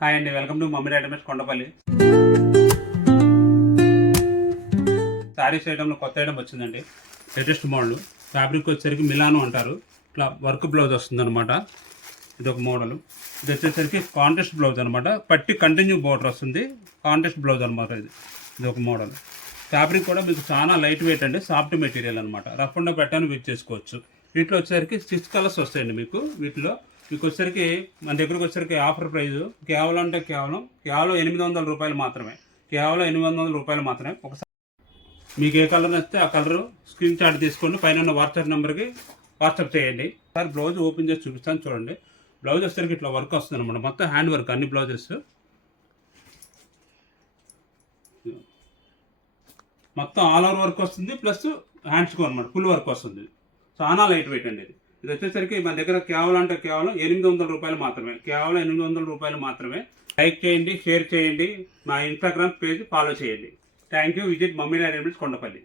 Hi అండి, welcome to mummy readymades Kondapalli. Sarees ఐటెంలో కొత్త ఐటమ్ వచ్చిందండి, లేటెస్ట్ మోడల్. ఫ్యాబ్రిక్ వచ్చేసరికి మిలానో అంటారు. ఇట్లా వర్క్ బ్లౌజ్ వస్తుంది అనమాట. ఇది ఒక మోడల్. ఇది వచ్చేసరికి కాంట్రాస్ట్ బ్లౌజ్ అనమాట. పట్టి కంటిన్యూ బోర్డర్ వస్తుంది, కాంట్రాస్ట్ బ్లౌజ్ అనమాట. ఇది ఒక మోడల్. ఫ్యాబ్రిక్ కూడా మీకు చాలా లైట్ వెయిట్ అండి, సాఫ్ట్ మెటీరియల్ అనమాట. రఫ్ అండ్ పెట్టాను యూజ్ చేసుకోవచ్చు. వీటిలో వచ్చేసరికి 6 కలర్స్ వస్తాయండి మీకు. వీటిలో మీకు వచ్చేసరికి మన దగ్గరకు వచ్చేసరికి ఆఫర్ ప్రైస్ కేవలం 800 రూపాయలు మాత్రమే. కేవలం 800 రూపాయలు మాత్రమే. ఒకసారి మీకు ఏ కలర్ నచ్చితే ఆ కలర్ స్క్రీన్ షాట్ తీసుకోండి, పైన వాట్సాప్ నెంబర్కి వాట్సాప్ చేయండి. ఒకసారి బ్లౌజ్ ఓపెన్ చేసి చూపిస్తాను చూడండి. బ్లౌజ్ వచ్చేసరికి ఇట్లా వర్క్ వస్తుంది అనమాట. మొత్తం హ్యాండ్ వర్క్ అన్ని బ్లౌజెస్. మొత్తం ఆల్ ఓవర్ వర్క్ వస్తుంది, ప్లస్ హ్యాండ్స్కి అనమాట ఫుల్ వర్క్ వస్తుంది. చాలా లైట్ వెయిట్ అండి. ఇది వచ్చేసరికి మన దగ్గర కేవలం 800 రూపాయలు మాత్రమే. కేవలం 800 రూపాయలు మాత్రమే. లైక్ చేయండి, షేర్ చేయండి, మా ఇన్స్టాగ్రామ్ పేజ్ ఫాలో చేయండి. Thank you. Visit mummy readymades Kondapalli.